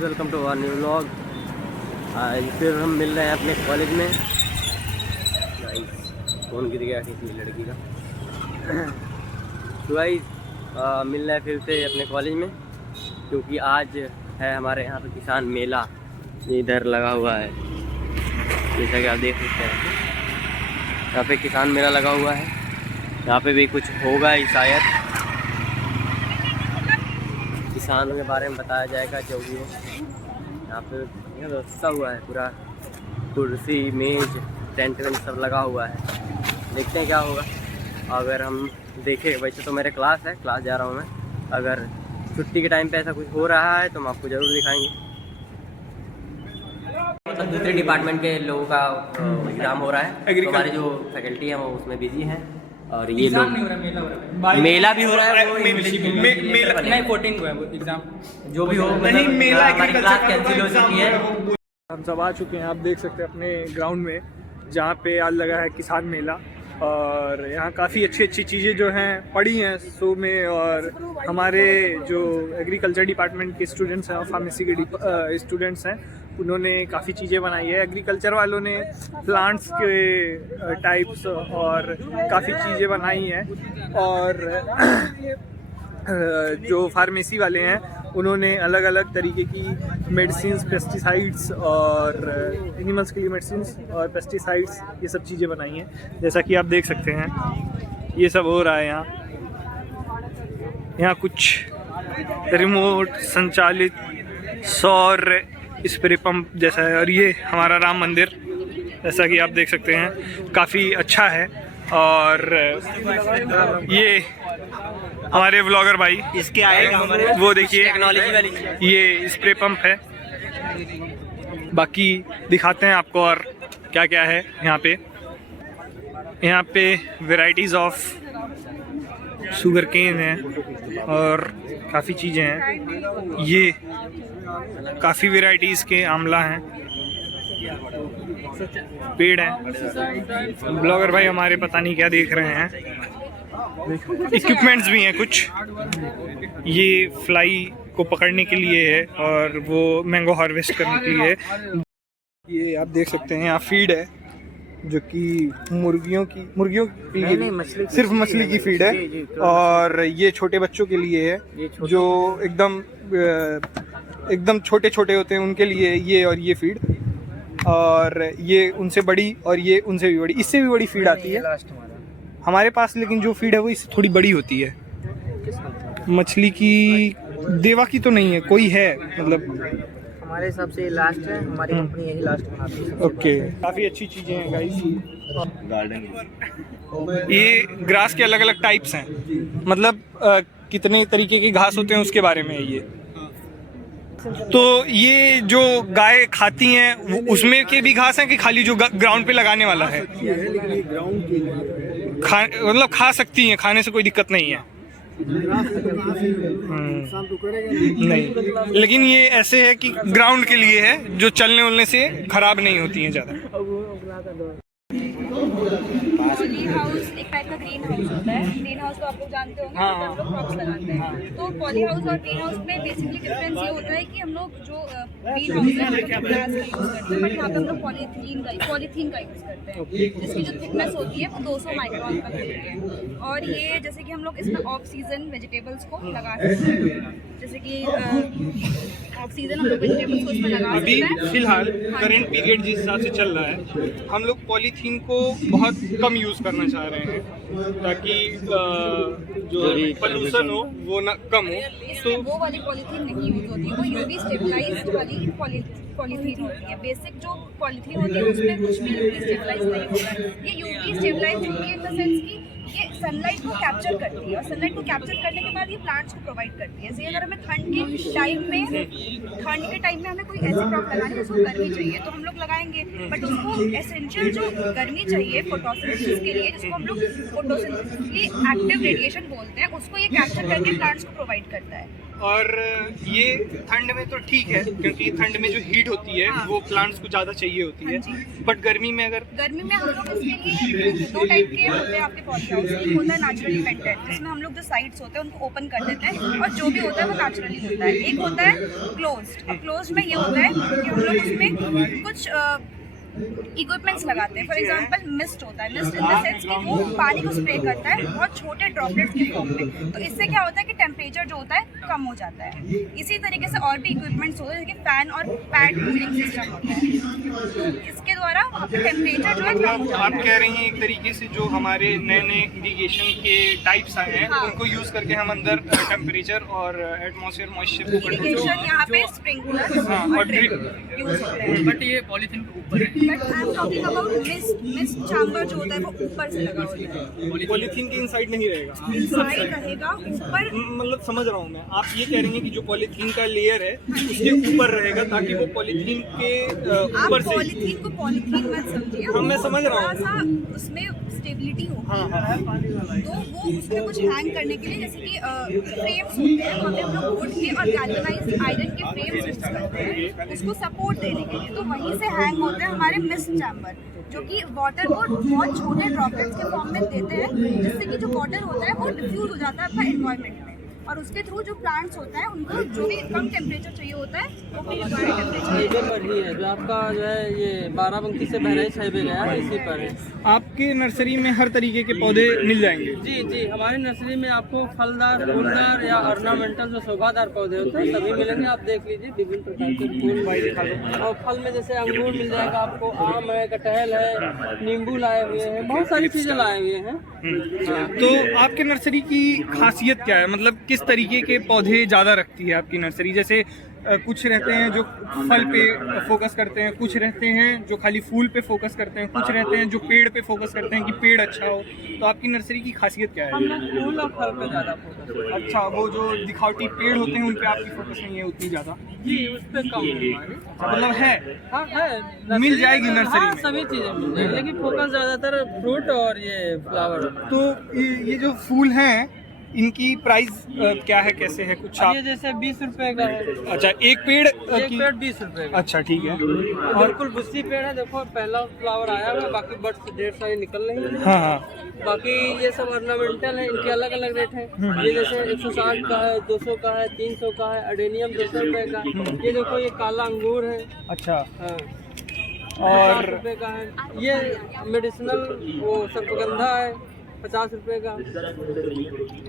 Welcome to our new vlog. आज फिर हम मिल रहे हैं अपने कॉलेज में। फोन गिर गया किसी लड़की का। तो गाइस मिल रहे हैं फिर से अपने कॉलेज में, क्योंकि आज है हमारे यहाँ पे किसान मेला। इधर लगा हुआ है, जैसा कि आप देख सकते हैं यहाँ पे किसान मेला लगा हुआ है। यहाँ पे भी कुछ होगा ही शायद, किसान के बारे में बताया जाएगा जो भी हो। यहाँ पे व्यवस्था हुआ है, पूरा कुर्सी मेज टेंट वेंट सब लगा हुआ है। देखते हैं क्या होगा। अगर हम देखें, वैसे तो मेरे क्लास जा रहा हूँ मैं। अगर छुट्टी के टाइम पे ऐसा कुछ हो रहा है तो हम आपको ज़रूर दिखाएंगे। मतलब दूसरे डिपार्टमेंट के लोगों का एग्ज़ाम हो रहा है, तो हमारे जो फैकल्टी है वो उसमें बिजी हैं। और ये लोग मेला भी हो रहा है, वो नहीं 14 को है वो एग्जाम। जो भी हो, मतलब हमारी क्लास कैंसिल हो चुकी है। हम सब आ चुके हैं, आप देख सकते हैं अपने ग्राउंड में, जहाँ पे आज लगा है किसान मेला। और यहाँ काफ़ी अच्छी चीज़ें जो हैं पड़ी हैं शो में। और हमारे जो एग्रीकल्चर डिपार्टमेंट के स्टूडेंट्स हैं और फार्मेसी के स्टूडेंट्स हैं, उन्होंने काफ़ी चीज़ें बनाई है। एग्रीकल्चर वालों ने प्लांट्स के टाइप्स और काफ़ी चीज़ें बनाई हैं। और जो फार्मेसी वाले हैं उन्होंने अलग अलग तरीके की मेडिसिन्स, पेस्टिसाइड्स और एनिमल्स के लिए मेडिसिन्स और पेस्टिसाइड्स, ये सब चीज़ें बनाई हैं। जैसा कि आप देख सकते हैं ये सब हो रहा है यहाँ कुछ रिमोट संचालित सौर स्प्रे पंप जैसा है। और ये हमारा राम मंदिर, जैसा कि आप देख सकते हैं, काफ़ी अच्छा है। और ये हमारे व्लॉगर भाई इसके आएगा हमारे, वो देखिए टेक्नोलॉजी वाली, ये स्प्रे पंप है। बाकी दिखाते हैं आपको और क्या क्या है यहाँ पे वैरायटीज़ ऑफ शुगर केन है और काफ़ी चीज़ें हैं। ये काफ़ी वैरायटीज़ के आंवला हैं, पेड़ हैं। ब्लॉगर भाई हमारे पता नहीं क्या देख रहे हैं। इक्विपमेंट्स भी हैं कुछ, ये फ्लाई को पकड़ने के लिए है और वो मैंगो हार्वेस्ट करने के लिए है। ये आप देख सकते हैं यहाँ फीड है, जो कि मुर्गियों के लिए सिर्फ मछली की फीड है। और ये छोटे बच्चों के लिए है, जो एकदम छोटे छोटे होते हैं उनके लिए ये, और ये फीड। और ये उनसे बड़ी और ये उनसे भी बड़ी, इससे भी बड़ी फीड आती है हमारे पास। लेकिन जो फीड है वो इससे थोड़ी बड़ी होती है। मछली की देवा की तो नहीं है, कोई है मतलब हमारे हिसाब से लास्ट है। हमारी कंपनी यही लास्ट बनाती है। ओके, काफ़ी अच्छी चीज़ें हैं गाइस। गार्डन, ये ग्रास के अलग अलग टाइप्स हैं, मतलब कितने तरीके के घास होते हैं उसके बारे में है ये। तो ये जो गाय खाती हैं उसमें के भी घास हैं कि खाली जो ग्राउंड पे लगाने वाला है? मतलब खा सकती हैं, खाने से कोई दिक्कत नहीं है। नहीं, लेकिन ये ऐसे है कि ग्राउंड के लिए है, जो चलने उलने से खराब नहीं होती हैं ज़्यादा। पॉली हाउस एक टाइप का ग्रीन हाउस होता है। ग्रीन हाउस तो आप लोग जानते होंगे, हम लोग क्रॉप्स लगाते हैं। तो पॉली हाउस और ग्रीन हाउस में बेसिकली डिफरेंस ये होता है कि हम लोग जो ग्रीन हाउस है हम लोग ग्लास का यूज़ करते हैं, बट यहाँ पे हम लोग पॉलीथीन का यूज़ करते हैं, जिसकी जो थिकनेस होती है वो 200 माइक्रोन तक होती है। और ये जैसे कि हम लोग इसमें ऑफ सीजन वेजिटेबल्स को लगा सकते हैं, जैसे कि ऑफ सीजन हम लोग वेजिटेबल्स को इसमें लगा सकते हैं। अभी फिलहाल करंट पीरियड जिस हिसाब से चल रहा है, हम लोग पॉलीथीन को बहुत कम यूज़ करना चाह रहे हैं, ताकि जो पोल्यूशन हो वो ना कम हो। तो वो वाली पॉलीथीन नहीं यूज होती है, वो यूवी स्टेबलाइज्ड वाली पॉलीथीन होती है। बेसिक जो पॉलीथीन होती है उसमें कुछ भी यूवी स्टेबलाइज नहीं होता है। ये यूवी स्टेबलाइज होती है इन द सेंस कि ये सनलाइट को कैप्चर करती है, और सनलाइट को कैप्चर करने के बाद ये प्लांट्स को प्रोवाइड करती है। जैसे अगर हमें ठंड के टाइम में हमें कोई ऐसी क्रॉप लगानी है जिसको गर्मी चाहिए, तो हम लोग लगाएंगे, बट उसको एसेंशियल जो गर्मी चाहिए फोटोसिंथेसिस के लिए, जिसको हम लोग फोटोसिंथेसिस की एक्टिव रेडिएशन बोलते हैं, उसको ये कैप्चर करके प्लांट्स को प्रोवाइड करता है। और ये ठंड में तो ठीक है, क्योंकि ठंड में जो हीट होती है वो प्लांट्स को ज़्यादा चाहिए होती है, बट गर्मी में गर्मी में हम लोग इसके लिए 2 टाइप के होते हैं आपके पॉली हाउस। एक होता है नेचुरली वेंटेड, जिसमें हम लोग जो साइड्स होते हैं उनको ओपन कर देते हैं, और जो भी होता है वो नेचुरली होता है। एक होता है क्लोज्ड। अब क्लोज्ड में ये होता है कि हम लोग उसमें कुछ इक्विपमेंट्स लगाते हैं। फॉर एग्जांपल मिस्ट होता है, मिस्ट इन द सेंस कि वो पानी को स्प्रे करता है बहुत छोटे ड्रॉपलेट्स के फॉर्म में। तो इससे क्या होता है कि टेम्परेचर जो होता है कम हो जाता है। इसी तरीके से और भी इक्विपमेंट्स होते हैं, जैसे फैन और पैड कूलिंग सिस्टम होता है, तो इसके द्वारा वहाँ पे टेम्परेचर जो है कम हो जाता है। आप कह रही हैं एक तरीके से जो हमारे नए नए इरिगेशन के टाइप्स आए हैं, उनको यूज करके हम अंदर टेम्परेचर और एटमॉस्फेयर मॉइस्चर को इरिगेशन यहाँ पे स्प्रिंकलर और ड्रिप यूज होते हैं। बट ये पॉलीथीन के ऊपर है। But I am talking about mist chamber जो होता है वो ऊपर से लगा होता है, पॉलीथीन के इनसाइड नहीं रहेगा, इनसाइड रहेगा ऊपर। मतलब समझ रहा हूँ मैं, आप ये कह रही हैं कि जो पॉलीथीन का लेयर है उसके ऊपर रहेगा, ताकि वो पॉलीथीन के आप ऊपर से पॉलीथीन को पॉलीथीन मत समझिए, हाँ, मैं समझ रहा हूँ। थोड़ा सा उसमें स्टेबिलिटी होगी, तो वो उसमें कुछ हैंग करने के लिए, जैसे कि फ्रेम्स होते हैं, वहाँ पे हम लोग वुड के और गैल्वेनाइज्ड आयरन के फ्रेम्स यूज करते हैं उसको सपोर्ट देने के लिए। तो वहीं से हैंग होते हैं हमारे मिस्ट चैम्बर, जो कि वाटर को बहुत छोटे ड्रॉपलेट्स के फॉर्म में देते हैं, जिससे कि जो वाटर होता है वो डिफ्यूज हो जाता है अपना एनवायरनमेंट में, और उसके थ्रू जो प्लांट्स होता है उनको जो भी कम टेम्परेचर चाहिए होता है वो भी रिक्वायर्ड टेम्परेचर हाईवे पर ही है, जो आपका जो है ये बाराबंकी से बहराइच हाईवे गया है, इसी पर है। आपके नर्सरी में हर तरीके के पौधे मिल जाएंगे? जी जी, हमारी नर्सरी में आपको फलदार, फूलदार या ऑर्नामेंटल जो शोभादार पौधे होते हैं सभी मिलेंगे। आप देख लीजिए विभिन्न प्रकार के फूल भाई दिखा दो। और फल में जैसे अंगूर मिल जाएगा आपको, आम है, कटहल है, नींबू लाए हुए हैं, बहुत सारी चीज़ें लाए हुए हैं। तो आपके नर्सरी की खासियत क्या है, मतलब किस तरीके के पौधे ज़्यादा रखती है आपकी नर्सरी? जैसे कुछ रहते हैं जो फल पे फोकस करते हैं, कुछ रहते हैं जो खाली फूल पे फोकस करते हैं, कुछ रहते हैं जो पेड़ पे फोकस करते हैं कि पेड़ अच्छा हो। तो आपकी नर्सरी की खासियत क्या है? हम लोग फूल और फल पे ज़्यादा फोकस। अच्छा, वो जो दिखावटी पेड़ होते हैं उन पे आपकी फोकस नहीं है उतनी ज़्यादा? जी, उस पर कम है हमारी। मतलब है, हाँ है, मिल जाएगी नर्सरी हाँ, में? सभी चीज़ें मिल जाएगी, लेकिन फोकस ज़्यादातर फ्रूट और ये फ्लावर। तो ये जो फूल हैं इनकी प्राइस क्या है, कैसे है कुछ आप? ये जैसे 20 रुपए का है। अच्छा, एक पेड़ एक की? पेड़ 20 रुपए का। अच्छा, ठीक है। और बिल्कुल बुस्सी पेड़ है, देखो पहला फ्लावर आया हुआ है, बाकी बड्स ढेर सारी निकल रही है। हाँ हाँ। बाकी ये सब ऑर्नामेंटल है, इनके अलग अलग रेट हैं। ये जैसे 160 का है, 200 का है, 300 का है। अडेनियम 200 रुपए का। ये देखो ये काला अंगूर है। अच्छा, हाँ, और 50 रुपए का है। ये मेडिसिनल वो सर्पगंधा है, 50 रुपए का।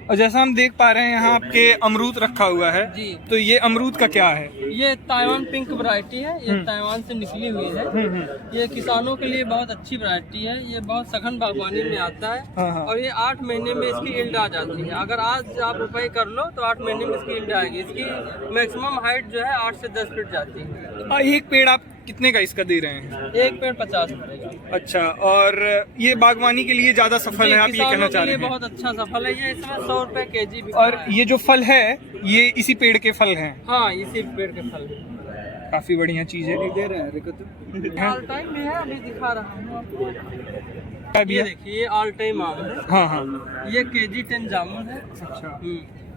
और जैसा हम देख पा रहे हैं यहाँ आपके अमरूद रखा हुआ है जी। तो ये अमरूद का क्या है? ये ताइवान पिंक वैरायटी है, ये ताइवान से निकली हुई है। ये किसानों के लिए बहुत अच्छी वैरायटी है, ये बहुत सघन बागवानी में आता है। हाँ, हाँ। और ये 8 महीने में इसकी ईल्ड आ जाती है। अगर आज आप रुपए कर लो तो 8 महीने में इसकी ईल्ड आएगी। इसकी मैक्सिमम हाइट जो है 8 से 10 फीट जाती है। एक पेड़ आप कितने का इसका दे रहे हैं? एक पेड़ 50 रुपए का। अच्छा, और ये बागवानी के लिए ज्यादा सफल है, आप ये कहना चाह रहे हैं? बहुत अच्छा सफल है ये, इसमें 100 रुपए केजी भी। और ये जो फल है ये इसी पेड़ के फल हैं? हाँ, इसी पेड़ के फल है। काफी बढ़िया चीज है। दे रहे हैं ऑल टाइम में है, अभी दिखा रहा हूँ आपको। अभी ये देखिए, ये ऑल टाइम आम है। हाँ हाँ। ये केजी 10 जामुन है। अच्छा,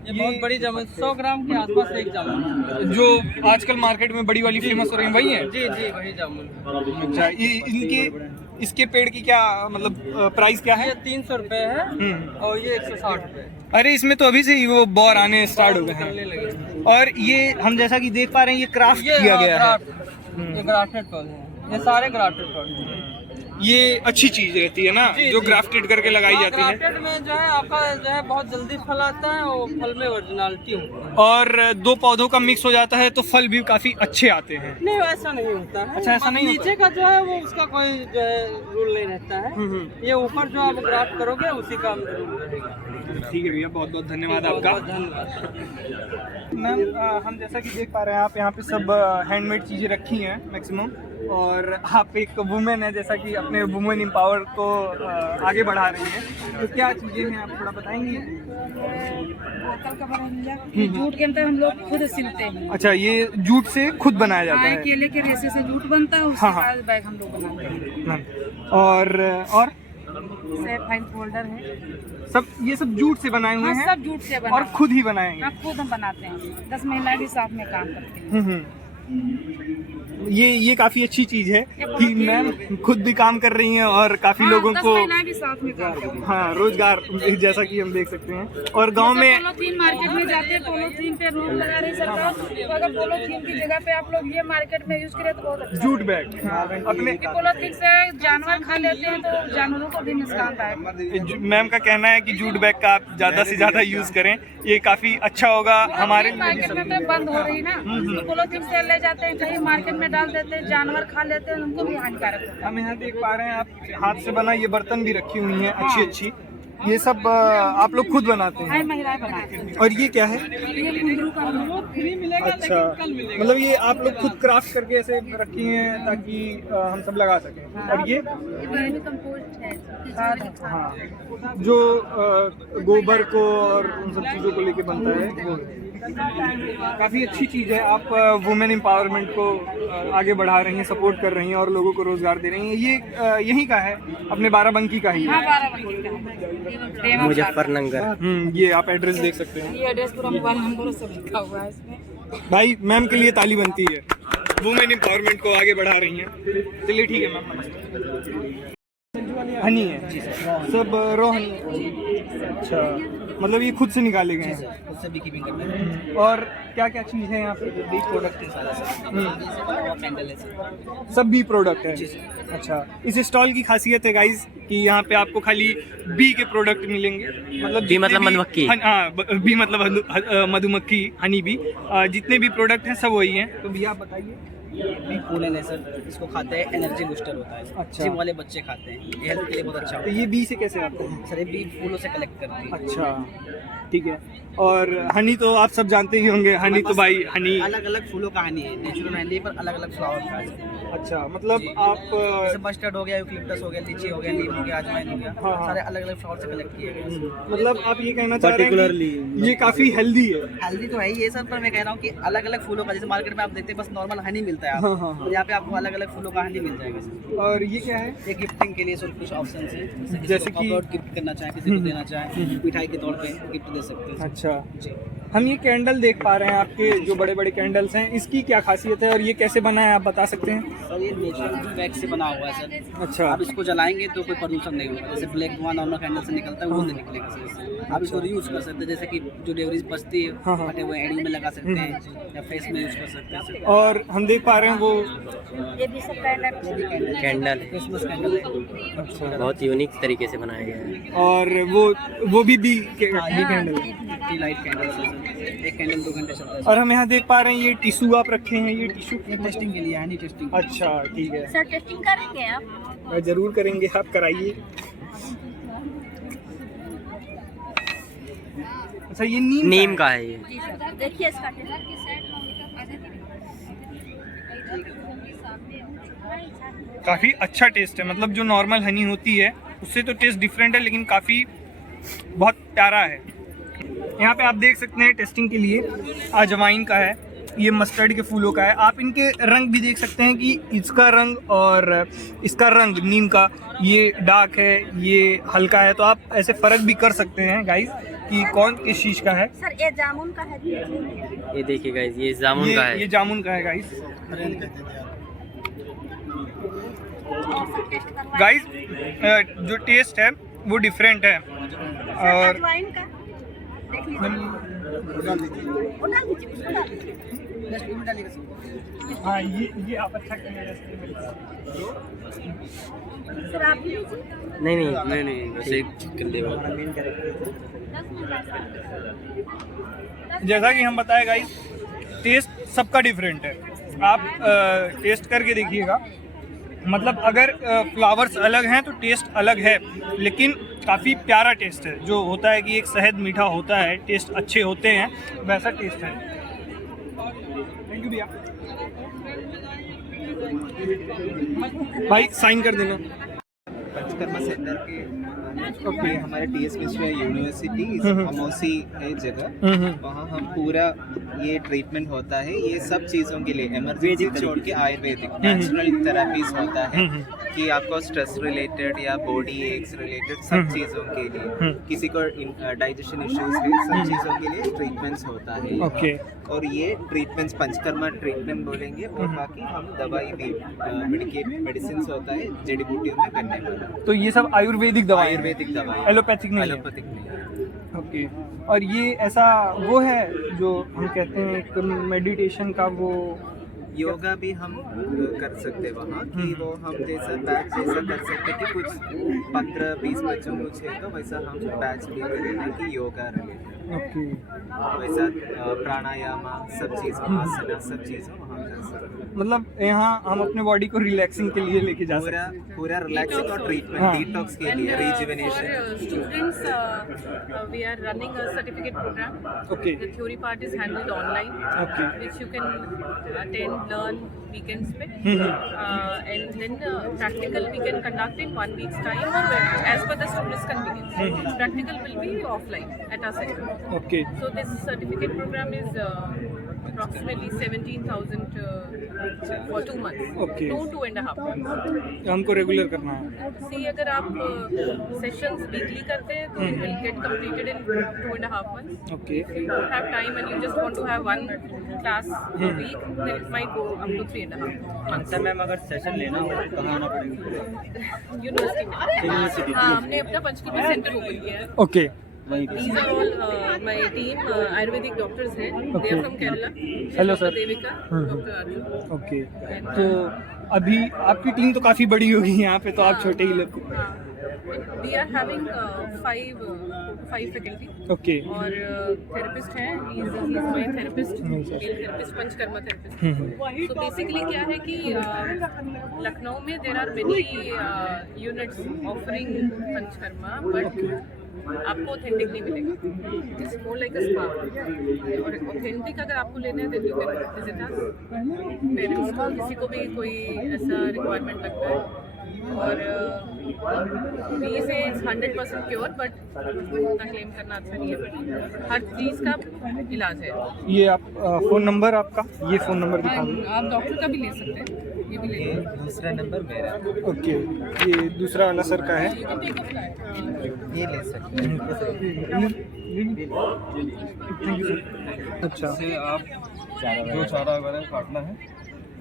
ये बहुत बड़ी जामुन, 100 ग्राम के आसपास एक जामुन है। जो आजकल मार्केट में बड़ी वाली फेमस हो रही है वही है? जी जी, वही जामुन। अच्छा, ये इसके पेड़ की क्या मतलब प्राइस क्या है? ये 300 रुपए है और ये 160 रुपए। अरे इसमें तो अभी से ही वो बौर आने स्टार्ट हो गए निकलने हैं। लगे। और ये हम जैसा कि देख पा रहे हैं ये क्राफ्ट किया गया है। ये ग्राफ्टेड पौधे हैं, ये सारे ग्राफ्टेड पौधे हैं। ये अच्छी चीज रहती है ना, जी, जो जी। ग्राफ्टेड करके लगाई जाती है। ग्राफ्टेड में जो है आपका जो है बहुत जल्दी फल आता है और फल में ओरिजिनलिटी होती है। और दो पौधों का मिक्स हो जाता है तो फल भी काफी अच्छे आते हैं। नहीं, ऐसा नहीं होता है। अच्छा, ऐसा नहीं होता? नीचे का जो है वो उसका कोई जो है रूल नहीं रहता है। ये ऊपर जो आप ग्राफ्ट करोगे उसी का रूल रहेगा। ठीक है भैया, बहुत बहुत धन्यवाद बहुत आपका। बहुत धन्यवाद। मैम, हम जैसा कि देख पा रहे हैं आप यहाँ पे सब हैंडमेड चीज़ें रखी हैं मैक्सिमम, और आप एक वुमेन है, जैसा कि अपने वुमेन एम्पावर को आगे बढ़ा रही हैं। तो क्या चीज़ें हैं आप थोड़ा बताएंगी? बोतल का बरंजा, जूट के अंदर हम लोग खुद सिलते हैं। अच्छा, ये जूट से खुद बनाया जाता हाँ, है? केले के रेशे से जूट बनता है, उसके हाँ, हाँ। बाद बैग हम लोग बनाते हैं। और फाइन फोल्डर है। सब ये सब जूट से बनाए हुए हैं सब जूट से बना और खुद ही बनाए हैं। खुद हम बनाते हैं। 10 महिलाएं भी साथ में काम करती हैं। ये काफी अच्छी चीज है कि मैम खुद भी काम कर रही हैं और काफी लोगों को भी साथ में काम करती हैं। हाँ रोजगार, जैसा कि हम देख सकते हैं। और गांव में पॉलीथीन मार्केट में जाते हैं, पॉलीथीन पे रोक लगा रही सरकार, तो अगर पॉलीथीन की जगह पे आप लोग ये मार्केट में यूज करें तो बहुत अच्छा। जूट बैग अपने पॉलीथीन से जानवर खा लेते हैं तो जानवरों को भी नुकसानदायक। मैम का कहना है कि जूट बैग का आप ज्यादा से ज्यादा यूज करें, ये काफी अच्छा होगा हमारे मार्केट में तो बंद हो रही ना, तो पॉलीथीन से ले जाते हैं कहीं मार्केट में डाल देते हैं, जानवर खा लेते हैं, उनको भी हानिकारक है। हम यहाँ देख पा रहे हैं आप हाथ से बना ये बर्तन भी रखी हुई हैं अच्छी अच्छी। ये सब आप लोग खुद बनाते हैं? महिलाएं बनाती हैं। और ये क्या है? ये कुंदरू का अच्छा, मतलब ये आप लोग खुद क्राफ्ट करके ऐसे रखी हैं ताकि हम सब लगा सकें। और ये कंपोस्ट है हाँ, जो गोबर को और उन सब चीज़ों को लेके बनता है वो काफ़ी अच्छी चीज़ है। आप वुमेन एम्पावरमेंट को आगे बढ़ा रही हैं, सपोर्ट कर रही हैं और लोगों को रोज़गार दे रही हैं। ये यहीं का है, अपने बाराबंकी का ही है। मुजफ्फरनगर। ये आप एड्रेस देख सकते हैं। ये एड्रेस पूरा मोबाइल नंबर सब लिखा हुआ है इसमें। भाई मैम के लिए ताली बनती है, वुमेन एम्पावरमेंट को आगे बढ़ा रही हैं। चलिए ठीक है मैम, नमस्ते। हनी है सब रॉ हनी। अच्छा, मतलब ये खुद से निकाले गए हैं? खुद से भी कीपिंग करते हैं। और क्या क्या चीज़ है यहाँ पे? बी प्रोडक्ट है सारा कैंडल है सब बी प्रोडक्ट है। अच्छा, इस स्टॉल की खासियत है गाइज कि यहाँ पे आपको खाली बी के प्रोडक्ट मिलेंगे। मतलब बी मतलब मधुमक्खी। हाँ, बी मतलब मधुमक्खी, हनी बी। जितने भी प्रोडक्ट हैं सब वही हैं। तो भैया आप बताइए। बी पोलन है सर, इसको खाते हैं एनर्जी बूस्टर होता है। अच्छा। जिम वाले बच्चे खाते हैं, ये हेल्थ के लिए बहुत अच्छा होता तो ये बी से कैसे आते हैं? है सर। ये बी फूलों से कलेक्ट करती है। अच्छा ठीक है। और हनी तो आप सब जानते ही होंगे, हनी तो भाई हनी अलग अलग फूलों का हनी है, नेचुरल हनी पर अलग अलग फ्लावर का है। अच्छा, मतलब आप जैसे मस्टर्ड हो गया, यूकलिप्टस हो गया, लीची हो गया, नीम हो गया, अजवाइन हो गया, हाँ। सारे अलग अलग फ्लावर से कलेक्ट किए गए। मतलब आप ये कहना चाह रहे हैं कि ये काफ़ी हेल्दी है? हेल्दी तो है ही है सर, पर मैं कह रहा हूँ कि अलग अलग फूलों का, जैसे मार्केट में आप देखते हैं बस नॉर्मल हनी मिलता है हाँ, आपको, हाँ। तो यहाँ पे आपको अलग अलग फूलों का हनी मिल जाएगा सर। और ये क्या है? ये गिफ्टिंग के लिए सर कुछ ऑप्शन है, जैसे कि गिफ्ट करना चाहे, किसी को देना चाहे, मिठाई के तौर पे गिफ्ट दे सकते हैं। अच्छा, जी। हम ये कैंडल देख पा रहे हैं आपके, जो बड़े बड़े कैंडल्स हैं, इसकी क्या खासियत है और ये कैसे बना है, आप बता सकते हैं? सर ये नेचुरल वैक्स से बना हुआ है सर। अच्छा। आप इसको जलाएंगे तो कोई प्रदूषण नहीं होगा। जैसे ब्लैक धुआं नॉर्मल कैंडल से निकलता है वो नहीं निकलेगा सर इससे। आप इसको रीयूज कर सकते हैं, जैसे कि जो डेवरीज बचती है हाँ, हाँ। फटे हुए एड़ी में लगा सकते हैं या फेस में यूज कर सकते हैं सर। और हम देख पा रहे हैं वो ये भी सब कैंडल है। क्रिसमस कैंडल है। बहुत यूनिक तरीके से बनाया गया है। और वो भी ये candle T light candle sir, एक कैंडल 2 घंटे चलता है और हम यहाँ देख पा रहे हैं ये टिश्यू आप रखे हैं, ये टिश्यू ये टेस्टिंग के लिए है, नहीं टेस्टिंग। अच्छा ठीक है, सर टेस्टिंग करेंगे आप? जरूर करेंगे, आप कराइए। अच्छा, ये नीम का है ये। जी सर, देखिए इसका काफ़ी अच्छा टेस्ट है। मतलब जो नॉर्मल हनी होती है उससे तो टेस्ट डिफरेंट है, लेकिन काफ़ी बहुत प्यारा है। यहाँ पे आप देख सकते हैं टेस्टिंग के लिए अजवाइन का है, ये मस्टर्ड के फूलों का है। आप इनके रंग भी देख सकते हैं कि इसका रंग और इसका रंग नीम का ये डार्क है, ये हल्का है। तो आप ऐसे फ़र्क भी कर सकते हैं गाइस कि कौन किस चीज़ का है। सर ये जामुन का है। ये देखिए गाइस, ये जामुन का है। ये जामुन का है गाइस। जो टेस्ट है वो डिफरेंट है। और अजवाइन का देख लीजिए। हाँ, ये आप अच्छा करिएगा। सर आप भी नहीं वैसे जैसा कि हम बताए गाइस, टेस्ट सबका डिफरेंट है। आप टेस्ट करके देखिएगा। मतलब अगर फ्लावर्स अलग हैं तो टेस्ट अलग है, लेकिन काफ़ी प्यारा टेस्ट है। जो होता है कि एक शहद मीठा होता है, टेस्ट अच्छे होते हैं, वैसा टेस्ट है। थैंक यू भैया। भाई साइन कर देना। पंचकर्मा सेंटर के हमारे टीएस यूनिवर्सिटी अमौसी है जगह, वहाँ हम पूरा ये ट्रीटमेंट होता है, ये सब चीज़ों के लिए इमरजेंसी छोड़ के आयुर्वेदिक नेचुरल थेरेपीज होता है कि आपको स्ट्रेस रिलेटेड या बॉडी एक्स रिलेटेड सब चीज़ों के लिए, किसी को डाइजेशन इश्यूज है, सब चीज़ों के लिए ट्रीटमेंट्स होता है। ओके। और ये ट्रीटमेंट्स पंचकर्मा ट्रीटमेंट बोलेंगे, और बाकी हम दवाई भी मेडिसिन होता है जड़ी बूटियों में करने वाला। तो ये सब आयुर्वेदिक दवा, आयुर्वेदिक दवाई, एलोपैथिक नहीं है? एलोपैथिक नहीं। ओके। और ये ऐसा वो है जो हम कहते हैं एक मेडिटेशन का, वो योगा भी हम कर सकते वहाँ कि वो हम जैसा बैच जैसा कर सकते कि कुछ 15-20 बच्चों को है, तो वैसा हम बैच भी करेंगे कि योगा रिलेटेड। ओके। वैसा प्राणायाम सब चीज़ों, आसना सब चीज़ों वहाँ कर सकते। मतलब यहाँ हम अपने बॉडी को रिलैक्सिंग के लिए लेके जा सकते पूरा हैं। पूरा रिलैक्सिंग और ट्रीटमेंट, हाँ। डिटॉक्स के लिए, rejuvenation. For students, we are running a certificate program. Okay. The theory part is handled online, Okay. which you can attend, learn weekends पे. And then practical we can conduct in 1 week's time, or as per the student's convenience. Practical will be offline at our center. Okay. So this certificate program is approximately 17,000 for 2 months. Okay. 2.5 months. हमको regular करना है। See, अगर आप sessions weekly करते हैं तो it will get completed in 2.5 months. Okay. If you don't have time and you just want to have one class a week, then it might go up to 3.5 months. Ma'am अगर session लेना हो तो कहाँ आना पड़ेगा? University में। हाँ, हमने अपना पंचकुला में सेंटर ओपन किया है। Okay. These are all my team, Ayurvedic doctors हैं. They are from Kerala. Hello, sir. Devika, Dr. Arjun. Okay. तो अभी आपकी टीम तो काफ़ी बड़ी होगी यहाँ पे, तो आप छोटे ही लोग। We are having five faculty. Okay. और थेरेपिस्ट हैं, he's my therapist, male therapist, panchakarma therapist. So basically क्या है कि लखनऊ में there are many units offering panchakarma, but आपको ऑथेंटिक नहीं मिलेगा। It's more like a spa. और ऑथेंटिक अगर आपको लेना है तो you can visit us. Parents को किसी को भी कोई ऐसा रिक्वायरमेंट लगता है, और वी से 100% प्योर, बट उतना क्लेम करना अच्छा नहीं है, बट हर चीज़ का इलाज है। ये आप फ़ोन नंबर आपका, ये फ़ोन नंबर दिखा दो। आप डॉक्टर का भी ले सकते हैं, ये भी ले सकते हैं। दूसरा नंबर मेरा, ओके। ये दूसरा वाला सर का है, ये ले सकते हैं। Thank you sir. अच्छा, से आप जो चारा वगैरह काटना है,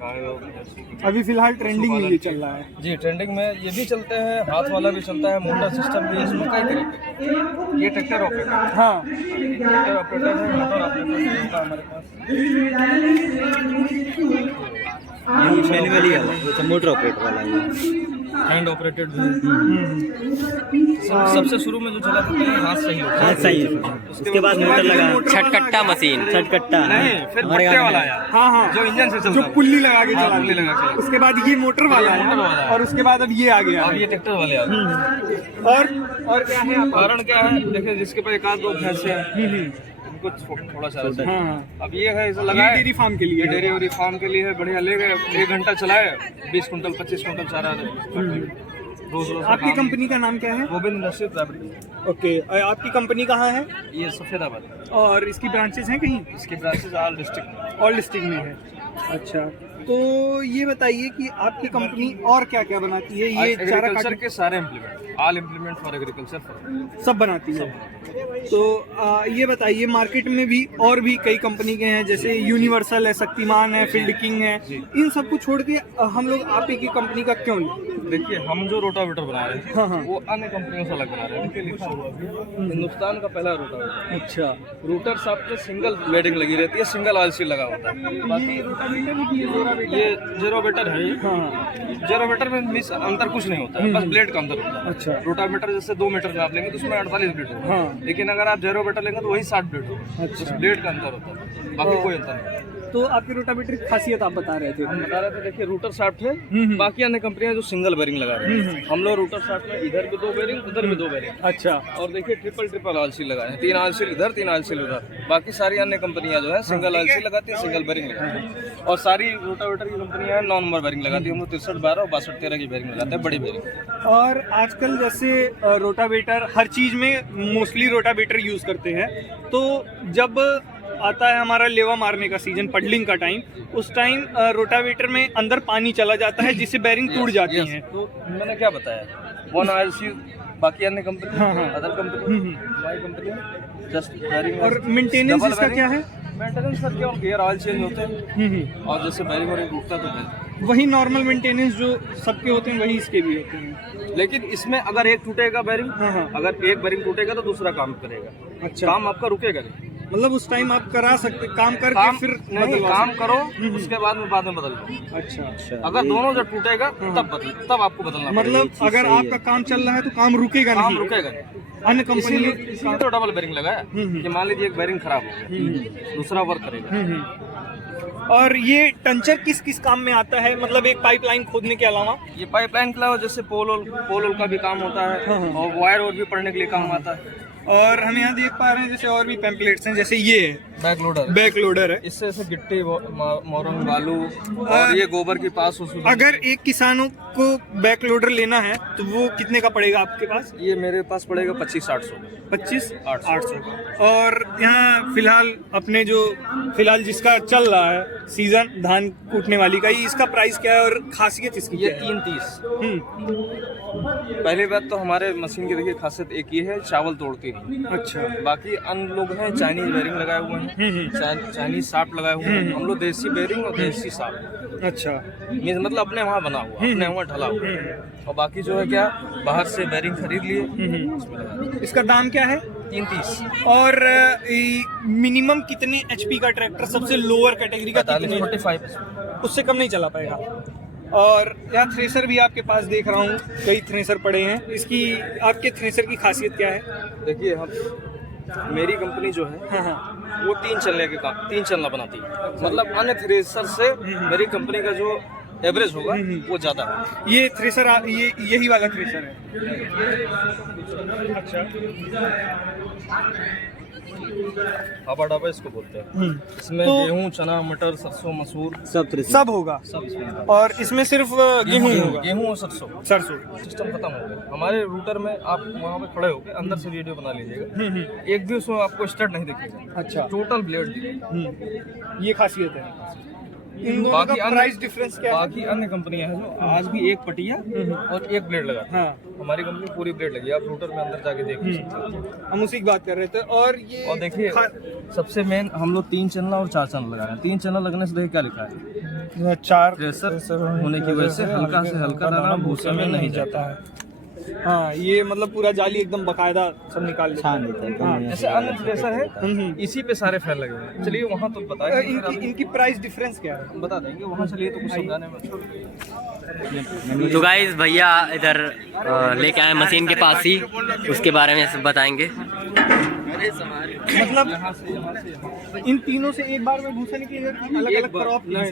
गाय और भैंसी की। अभी फिलहाल ट्रेंडिंग में ये चल रहा है। जी, ट्रेंडिंग में ये भी चलते हैं, हाथ वाला भी चलता है, मोटर सिस्टम भी है, इसमें कई तरह के। ये ट्रैक्टर ऑपरेटर, हाँ। ट्रैक्टर ऑपरेटर है, मोटर ऑपरेटर भी होता है हमारे पास। मैनुअली है, मोटर ऑपरेट वाला है। हैंड ऑपरेटेड भी है। सबसे शुरू में जो चला था पहले हाथ सही होता हाँ सही है, उसके बाद मोटर लगा, छटकट्टा मशीन, छटकट्टा। नहीं, फिर पट्टे वाला आया, हाँ हाँ, जो इंजन से चलता जो है। पुल्ली लगा के हाँ, चला, पुल्ली लगा के। उसके बाद ये मोटर वाला मोटर वाला है, है। और उसके बाद अब ये आ गया अब है। ये ट्रैक्टर वाले आ गए। और क्या है आपका? कारण क्या है, देखिए जिसके पास 1-2 भैंसे हैं, उनको थोड़ा सा रहता है। हाँ। अब ये है, इसे ये लगाए डेयरी फार्म के लिए, ये डेयरी वेरी फार्म के लिए है, बढ़िया ले गए, 1 घंटा चलाए, 20 कुंटल 25 कुंटल चारा रोज रोज। आपकी कंपनी का नाम क्या है? Govind industries private. ओके। आपकी कंपनी कहाँ है ये सफेदाबाद, और इसकी ब्रांचेस हैं कहीं? इसके ब्रांचेज ऑल डिस्ट्रिक्ट में। ऑल डिस्ट्रिक्ट में है। अच्छा, तो ये बताइए कि आपकी कंपनी और क्या क्या बनाती है? ये चारा एग्रीकल्चर काट के सारे implement, all implement for agriculture सब बनाती है। तो ये बताइए, मार्केट में भी और भी कई कंपनी के हैं, जैसे यूनिवर्सल है, शक्तिमान है, फील्ड किंग है, इन सब को छोड़ के हम लोग आप ही की कंपनी का क्यों लें? देखिए, हम जो रोटावेटर बना रहे हैं, हाँ हाँ। वो अन्य कंपनियों से अलग बना रहे हैं। देखिए लिखा हुआ है, हिंदुस्तान का पहला रोटावेटर। अच्छा, रूटर साफ्ट पे सिंगल ब्लेडिंग लगी रहती है, सिंगल ऑयल सील लगा होता है। ये रोटावेटर है कि ये जोरावेटर? ये जेरोवेटर है। हाँ। जेरोवेटर में मिस अंतर कुछ नहीं होता है, बस ब्लेड का अंतर होता है। अच्छा। रोटावेटर जैसे 2 मीटर का आप लेंगे तो उसमें 48 ब्लेड होगा, हाँ। लेकिन अगर आप जेरोवेटर लेंगे तो वही 60 ब्लेड होगा। अच्छा। उस ब्लेड का अंतर होता है, बाकी कोई अंतर नहीं। तो आपकी रोटावेटर की खासियत आप बता रहे थे। हम बता रहे थे, देखिए रूटर शाफ्ट है, बाकी अन्य कंपनियां जो सिंगल बेरिंग लगा रही हैं, हम लोग रूटर शाफ्ट में इधर भी 2 बेरिंग, उधर भी 2 बेरिंग। अच्छा। और देखिए ट्रिपल ऑयल सील लगाए हैं, 3 ऑयल सील इधर, 3 ऑयल सील उधर। बाकी सारी अन्य कंपनियां जो है सिंगल ऑयल सील लगाती है, सिंगल बेरिंग लगाती है। और सारी रोटावेटर की कंपनियां 9 नंबर बेरिंग लगाती है, हम लोग 63-12 और 62-13 की बेरिंग लगाते हैं, बड़ी बेरिंग। और आजकल जैसे रोटावेटर हर चीज़ में मोस्टली रोटावेटर यूज़ करते हैं, तो जब आता है हमारा लेवा मारने का सीजन, पडलिंग का टाइम, उस टाइम रोटावेटर में अंदर पानी चला जाता है जिससे बेरिंग टूट जाती हैं। तो मैंने क्या बताया, वन ऑयल सील, बाकी अन्य कंपनी, अदर कंपनी, हमारी कंपनी जस्ट बेरिंग। और मेंटेनेंस इसका क्या है? मेंटेनेंस सर क्या, गियर ऑयल चेंज होते हैं और जैसे बेरिंग और टूटता है तो वही नॉर्मल मेंटेनेंस जो सबके होते हैं वही इसके भी होते हैं। लेकिन इसमें अगर एक टूटेगा बेरिंग, अगर एक बेरिंग टूटेगा तो दूसरा काम करेगा। अच्छा, काम आपका रुकेगा नहीं, मतलब उस टाइम आप करा सकते, काम करके फिर नहीं, काम करो उसके बाद में बदल लो। अच्छा, अगर दोनों जब टूटेगा तब आपको बदलना मतलब अगर आपका काम चल रहा है तो काम रुकेगा काम नहीं, रुकेगा नहीं। अन्य कंपनी इसीलिए तो डबल बेरिंग लगाया कि मान लीजिए एक बेरिंग खराब हो गया, दूसरा वर्क करेगा। और ये टंचर किस किस काम में आता है, मतलब एक पाइपलाइन खोदने के अलावा? ये पाइपलाइन के अलावा जैसे पोल का भी काम होता है और वायर भी पड़ने के लिए काम आता है। और हम यहाँ देख पा रहे हैं जैसे और भी पैम्पलेट्स हैं, जैसे ये है बैक लोडर है। इससे ऐसे गिट्टी, मोरंग, बालू और ये गोबर की पास अगर एक किसानों को बैक लोडर लेना है तो वो कितने का पड़ेगा आपके पास? ये मेरे पास पड़ेगा 25-800। 25-800 का। और यहाँ फिलहाल जिसका चल रहा है सीजन धान कूटने वाली का, ये इसका प्राइस क्या है और खासियत इसकी ये क्या है? 330। पहली बात तो हमारे मशीन की देखिए खासियत एक ये है, चावल तोड़ती नहीं। अच्छा, बाकी अन्य लोग हैं चाइनीज बेरिंग लगाए हुए हैं, चाइनीज शाफ्ट लगाए हुए हैं, हम लोग देसी बेरिंग और देसी शाफ्ट। अच्छा, मतलब अपने वहाँ बना हुआ, अपने वहाँ ढला हुआ। और बाकी जो है क्या, बाहर से बेरिंग खरीद लिए। इसका दाम क्या है? 330। और मिनिमम कितने एचपी का ट्रैक्टर, सबसे लोअर कैटेगरी का कितने? 45। उससे कम नहीं चला पाएगा। और यहाँ थ्रेसर भी आपके पास देख रहा हूँ, कई थ्रेसर पड़े हैं। इसकी आपके थ्रेसर की खासियत क्या है? देखिए मेरी कंपनी जो है वो 3 चलना बनाती है। मतलब अन्य थ्रेसर से मेरी कंपनी का जो एवरेज होगा वो ज़्यादा है। ये थ्रेसर यही वाला थ्रेसर है? अच्छा, हाबा डाबा इसको बोलते हैं। इसमें तो गेहूँ, चना, मटर, सरसों, मसूर सब होगा। सब इसमें। और इसमें सिर्फ गेहूँ ही होगा? गेहूँ और सरसों सिस्टम खत्म हो गया हमारे रूटर में। आप वहाँ पे खड़े होकर अंदर से वीडियो बना लीजिएगा, एक भी उसमें आपको स्टार्ट नहीं दिखेगा। अच्छा, टोटल ब्लेड दिखेगा। ये खासियत है। इन दोनों का प्राइस डिफरेंस क्या है? बाकी अन्य कंपनियां हैं जो आज भी एक पटिया और एक ब्लेड लगाती है, हमारी कंपनी पूरी ब्लेड लगी है। आप रूटर में अंदर जाके देख सकते हैं। हम उसी की बात कर रहे थे। और ये देखिए सबसे मेन हम लोग 3 चैनल और 4 चैनल लगा रहे हैं। 3 चैनल लगने से देखिए क्या लिखा है, 4 थ्रेसर होने की वजह से हल्का से हल्का दाना भूसे में नहीं जाता है। हाँ, ये मतलब पूरा जाली एकदम बकायदा सब निकाल लेता है। जैसे अन्य थ्रेसर है इसी पे सारे फैल लगे हुए हैं। चलिए वहाँ तो बताएं, इनकी प्राइस डिफरेंस क्या है बता देंगे वहाँ। चलिए तो कुछ समझाने में। तो गाइस भैया इधर लेके आए मशीन के पास ही, उसके बारे में सब बताएंगे। मतलब इन तीनों से एक बार में भूसा निकलेगा कि अलग अलग क्रॉप? नहीं,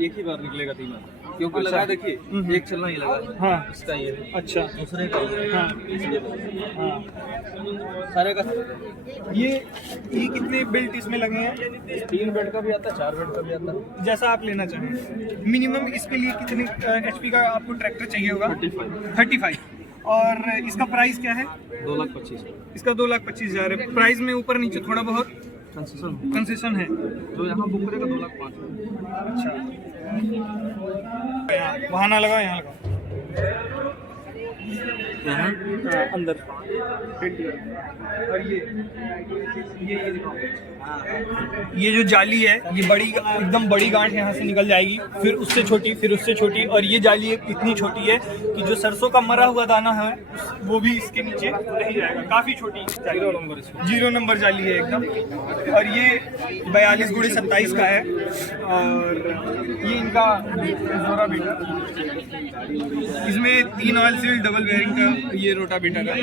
एक ही बार निकलेगा तीनों, क्योंकि लगा देखिए एक चलना ही लगा। हाँ, इसका ये अच्छा, दूसरे का ये, हाँ, सारे का। ये कितने बेल्ट इसमें लगे हैं? 3 बेड का भी आता है, 4 बेड का भी आता है, जैसा आप लेना चाहें। मिनिमम इसके लिए कितने एचपी का आपको ट्रैक्टर चाहिए होगा? 35। और इसका प्राइस क्या है? 2,25,000। इसका 2,25,000 है। प्राइस में ऊपर नीचे थोड़ा बहुत कंसेशन है। जो यहाँ बुक करेगा 2,05,000। अच्छा, वहाँ ना लगाओ, यहाँ लगाओ, अंदर। और ये जो जाली है, ये बड़ी एकदम बड़ी गांठ यहाँ से निकल जाएगी, फिर उससे छोटी, फिर उससे छोटी, और ये जाली इतनी छोटी है कि जो सरसों का मरा हुआ दाना है वो भी इसके नीचे नहीं जाएगा। काफ़ी छोटी 0 नंबर जाली है एकदम। और ये 42x27 का है। और ये इनका जोरा बीटर, इसमें 3 ऑयल सील डबल बेयरिंग का ये रोटावेटर है।